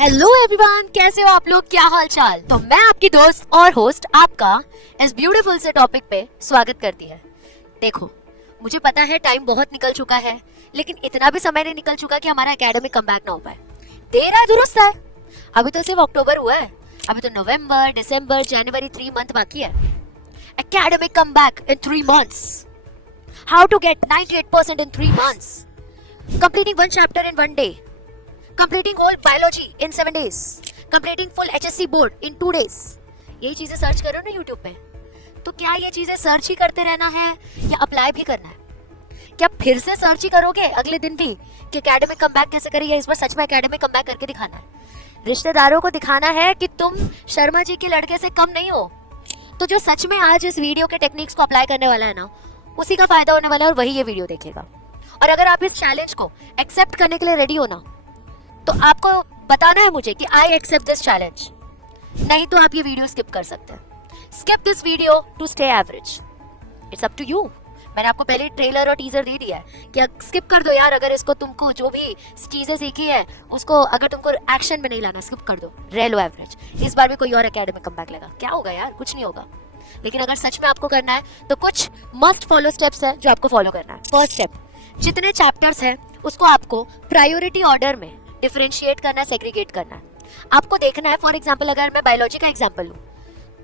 Hello everyone, कैसे हो आप लोग? क्या हाल चाल? तो मैं आपकी दोस्त और होस्ट आपका इस ब्यूटीफुल से टॉपिक पे स्वागत करती है। देखो, मुझे पता है टाइम बहुत निकल चुका है, लेकिन इतना भी समय नहीं निकल चुका कि हमारा एकेडमिक कमबैक ना हो पाए। देर है दुरुस्त है। अभी तो सिर्फ अक्टूबर हुआ है, अभी तो नवंबर, दिसंबर, जनवरी 3 मंथ बाकी है। Academic comeback in 3 months. How to get 98% in 3 months. Completing one chapter in 1 day. Completing whole biology in 7 days. Completing full HSC board in 2 days. यही चीजें सर्च करो ना यूट्यूब पे। तो क्या ये चीजें सर्च ही करते रहना है या अप्लाई भी करना है? क्या फिर से सर्च ही करोगे अगले दिन भी कि एकेडमिक कमबैक कैसे करें, या इस बार सच में एकेडमिक कमबैक करके दिखाना है? रिश्तेदारों को दिखाना है कि तुम शर्मा जी के लड़के से कम नहीं हो। तो जो सच में आज इस वीडियो के टेक्निक्स को अप्लाई करने वाला है ना, उसी का फायदा होने वाला है और वही ये वीडियो देखेगा। और अगर आप इस चैलेंज को एक्सेप्ट करने के लिए रेडी हो ना, तो आपको बताना है मुझे कि आई एक्सेप्ट दिस चैलेंज। नहीं तो आप ये वीडियो स्किप कर सकते हैं। Skip this video to stay average. It's up to you. मैंने आपको पहले ट्रेलर और टीजर दे दिया है कि स्किप कर दो यार। अगर इसको तुमको जो भी चीजें सीखी है उसको अगर तुमको एक्शन में नहीं लाना, स्किप कर दो, रह लो एवरेज। इस बार भी कोई और एकेडमिक कमबैक लेगा, क्या होगा यार? कुछ नहीं होगा। लेकिन अगर सच में आपको करना है तो कुछ मस्ट फॉलो स्टेप्स है जो आपको फॉलो करना है। फर्स्ट स्टेप, जितने चैप्टर्स हैं उसको आपको प्रायोरिटी ऑर्डर में डिफरेंशिएट करना है, सेग्रीगेट करना है। आपको देखना है, फॉर एग्जांपल अगर मैं बायोलॉजी का एग्जांपल लूं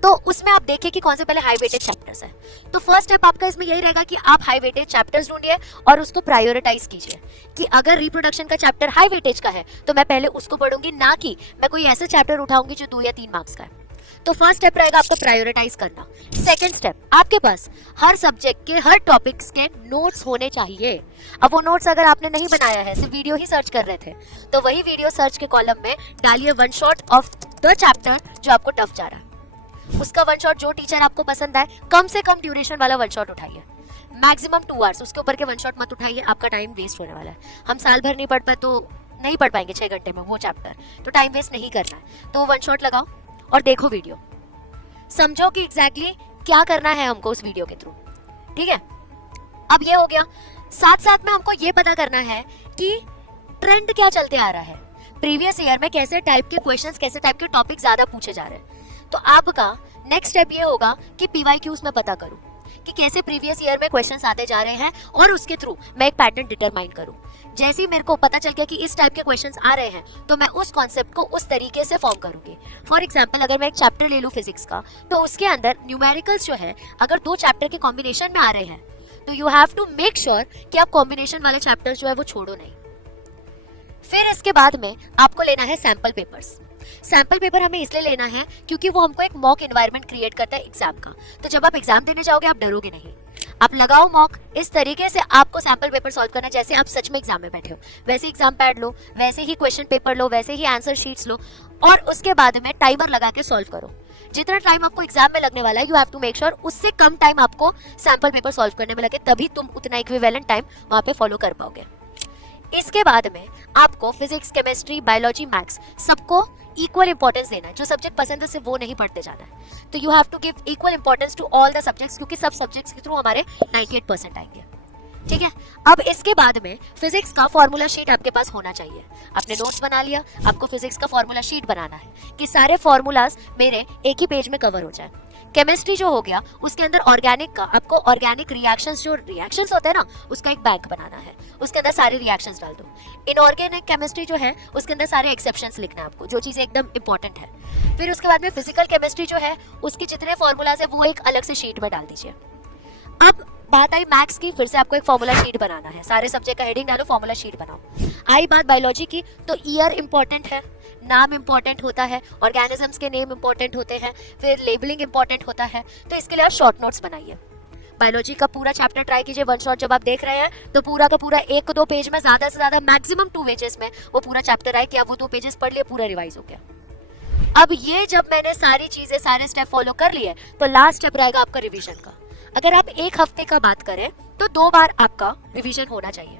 तो उसमें आप देखिए कि कौन से पहले हाई वेटेज चैप्टर्स है। तो फर्स्ट स्टेप आपका इसमें यही रहेगा कि आप हाई वेटेज चैप्टर्स ढूंढिए और उसको प्रायोरिटाइज कीजिए कि अगर रिप्रोडक्शन का चैप्टर हाई वेटेज का है तो मैं पहले उसको पढ़ूंगी, ना कि मैं कोई ऐसा चैप्टर उठाऊंगी जो 2 या 3 मार्क्स का है। तो फर्स्ट स्टेप रहेगा आपको प्रायोरिटाइज करना। सेकंड स्टेप, आपके पास हर सब्जेक्ट के हर टॉपिक्स के नोट्स होने चाहिए। अब वो नोट्स अगर आपने नहीं बनाया है, सिर्फ वीडियो ही सर्च कर रहे थे, तो वही वीडियो सर्च के कॉलम में डालिए one shot of the chapter जो आपको टफ जा रहा है। उसका वन शॉट जो टीचर आपको पसंद आए, कम से कम ड्यूरेशन वाला वन शॉट उठाइए, मैक्सिमम 2 आवर्स। उसके ऊपर के वन शॉट मत उठाइए, आपका टाइम वेस्ट होने वाला है। हम साल भर नहीं पढ़ पाए तो नहीं पढ़ पाएंगे 6 घंटे में वो चैप्टर, तो टाइम वेस्ट नहीं करना है। तो वन शॉट लगाओ और देखो वीडियो, समझो कि एग्जैक्टली क्या करना है हमको उस वीडियो के थ्रू। ठीक है, अब ये हो गया। साथ साथ में हमको ये पता करना है कि ट्रेंड क्या चलते आ रहा है, प्रीवियस ईयर में कैसे टाइप के क्वेश्चंस, कैसे टाइप के टॉपिक ज्यादा पूछे जा रहे हैं। तो आपका नेक्स्ट स्टेप ये होगा कि पीवाईक्यूज में पता करूं कि कैसे प्रीवियस ईयर में क्वेश्चंस आते जा रहे हैं और उसके थ्रू मैं एक पैटर्न डिटरमाइन करूं। जैसे ही मेरे को पता चल गया कि इस टाइप के क्वेश्चंस आ रहे हैं तो मैं उस कॉन्सेप्ट को उस तरीके से फॉर्म करूंगी। फॉर एग्जांपल अगर मैं एक चैप्टर ले लूं फिजिक्स का, तो उसके अंदर न्यूमेरिकल्स जो है अगर 2 चैप्टर के कॉम्बिनेशन में आ रहे हैं तो you have to make sure कि आप कॉम्बिनेशन वाले चैप्टर्स जो है वो छोड़ो नहीं। फिर इसके बाद में आपको लेना है सैंपल पेपर्स। सैंपल पेपर हमें इसलिए लेना है क्योंकि वो हमको एक मॉक एनवायरनमेंट क्रिएट करता है एग्जाम का। तो जब आप एग्जाम देने जाओगे आप डरोगे नहीं, आप लगाओ मॉक। इस तरीके से आपको सैंपल पेपर सॉल्व करना जैसे आप सच में एग्जाम में बैठे हो। वैसे एग्जाम पैड लो, वैसे ही क्वेश्चन पेपर लो, वैसे ही आंसर शीट्स लो और उसके बाद में टाइमर लगा के सॉल्व करो। जितना टाइम आपको एग्जाम में लगने वाला है, you have to make sure उससे कम टाइम आपको सैंपल पेपर सॉल्व करने में लगे, तभी तुम उतना इक्विवेलेंट टाइम वहां पे फॉलो कर पाओगे। इसके बाद में आपको फिजिक्स, केमिस्ट्री, बायोलॉजी, मैथ्स सबको इक्वल इंपॉर्टेंस देना है। जो सब्जेक्ट पसंद है सिर्फ वो नहीं पढ़ते जाना है। तो you have to give equal importance to all the subjects, क्योंकि सब सब्जेक्ट्स के थ्रू हमारे 98% आएंगे। ठीक है, अब इसके बाद में फिजिक्स का फॉर्मूला शीट आपके पास होना चाहिए। आपने नोट्स बना लिया, आपको फिजिक्स का फॉर्मूला शीट बनाना है कि सारे फॉर्मूलाज मेरे एक ही पेज में कवर हो जाए। केमिस्ट्री जो हो गया उसके अंदर ऑर्गेनिक का आपको ऑर्गेनिक रिएक्शंस, जो रिएक्शंस होते हैं ना, उसका एक बैंक बनाना है, उसके अंदर सारे रिएक्शंस डाल दो। इनऑर्गेनिक केमिस्ट्री जो है उसके अंदर सारे एक्सेप्शंस लिखना है आपको, जो चीजें एकदम इंपॉर्टेंट है। फिर उसके बाद में फिजिकल केमिस्ट्री जो है उसके जितने फॉर्मूलाज है वो एक अलग से शीट में डाल दीजिए। अब बात आई मैथ्स की, फिर से आपको एक फॉर्मूला शीट बनाना है। सारे सब्जेक्ट का हेडिंग डालो, फॉर्मूला शीट बनाओ। आई बात बायोलॉजी की, तो ईयर इंपॉर्टेंट है, नाम इंपॉर्टेंट होता है, ऑर्गेनिजम्स के नेम इंपॉर्टेंट होते हैं, फिर लेबलिंग इंपॉर्टेंट होता है। तो इसके लिए आप शॉर्ट नोट्स बनाइए। बायोलॉजी का पूरा चैप्टर ट्राई कीजिए वन शॉट। जब आप देख रहे हैं तो पूरा का पूरा 1-2 पेज में, ज्यादा से ज्यादा मैक्सिमम 2 पेजेस में वो पूरा चैप्टर आए कि आप वो 2 पेजेस पढ़ लिए, पूरा रिवाइज हो गया। अब ये जब मैंने सारी चीजें, सारे स्टेप फॉलो कर लिए, तो लास्ट स्टेप रहेगा आपका रिवीजन का। अगर आप 1 हफ्ते का बात करें तो 2 बार आपका रिवीजन होना चाहिए।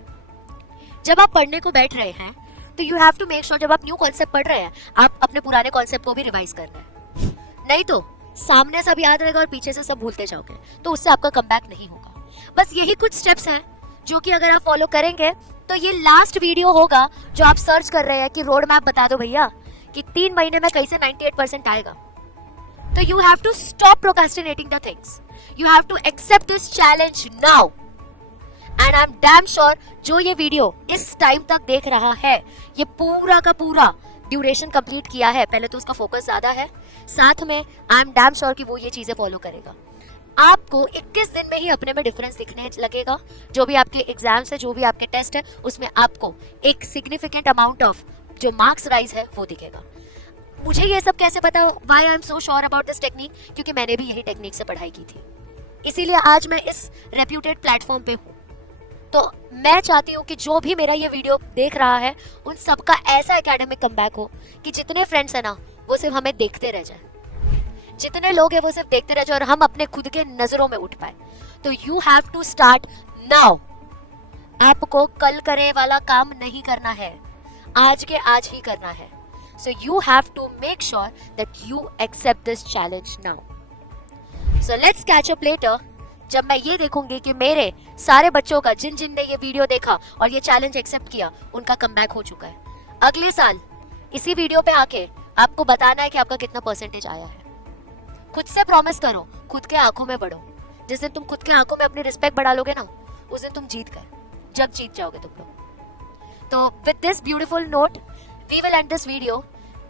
जब आप पढ़ने को बैठ रहे हैं तो you have to make sure, जब आप न्यू कॉन्सेप्ट पढ़ रहे हैं, आप अपने पुराने कॉन्सेप्ट को भी रिवाइज करना है। नहीं तो सामने सब याद रहेगा और पीछे से सब भूलते जाओगे, तो उससे आपका कमबैक नहीं होगा। बस यही कुछ स्टेप्स हैं जो कि अगर आप फॉलो करेंगे तो ये लास्ट वीडियो होगा जो आप सर्च कर रहे हैं कि रोड मैप बता दो भैया कि 3 महीने में कैसे 98% आएगा। तो you have to stop procrastinating the things, you have to accept this challenge now. And I am damn sure जो ये वीडियो इस टाइम तक देख रहा है, ये पूरा का पूरा ड्यूरेशन कंप्लीट किया है, पहले तो उसका फोकस ज्यादा है, साथ में आई एम डैम श्योर कि वो ये चीजें फॉलो करेगा। आपको 21 दिन में ही अपने में डिफरेंस दिखने लगेगा। जो भी आपके एग्जाम्स है, जो भी आपके टेस्ट है, उसमें आपको एक सिग्निफिकेंट अमाउंट ऑफ जो मार्क्स राइज है वो दिखेगा। मुझे ये सब कैसे पता, why I am so sure about this technique, क्योंकि मैंने भी यही टेक्निक से पढ़ाई की थी, इसीलिए आज मैं इस रेप्यूटेड प्लेटफॉर्म पे हूँ। तो मैं चाहती हूँ कि जो भी मेरा ये वीडियो देख रहा है, उन सबका ऐसा एकेडमिक कमबैक हो कि जितने फ्रेंड्स है ना, वो सिर्फ हमें देखते रह जाए, जितने लोग हैं वो सिर्फ देखते रह जाए और हम अपने खुद के नजरों में उठ पाए। तो you have to start now. आपको कल करे वाला काम नहीं करना है, आज के आज ही करना है। So you have to make sure that you accept this challenge now. So let's catch up later, जब मैं ये देखूंगी कि मेरे सारे बच्चों का, जिन जिन ने ये वीडियो देखा और ये चैलेंज एक्सेप्ट किया, उनका कमबैक हो चुका है। अगले साल इसी वीडियो पे आके आपको बताना है कि आपका कितना परसेंटेज आया है। खुद से प्रॉमिस करो, खुद के आंखों में बढ़ो। जिस दिन तुम खुद के आंखों में अपनी रिस्पेक्ट बढ़ा लोगे ना, उस दिन तुम जीत गए, जग जीत जाओगे तुम लोग। तो with this beautiful note we will end this video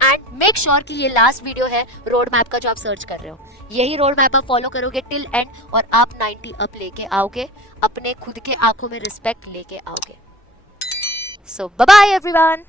and make sure कि ये लास्ट वीडियो है रोड मैप का जो आप सर्च कर रहे हो, यही रोड मैप आप फॉलो करोगे टिल एंड, और आप 90 अप लेके आओगे, अपने खुद के आंखों में रिस्पेक्ट लेके आओगे। सो बाय बाय एवरीवन।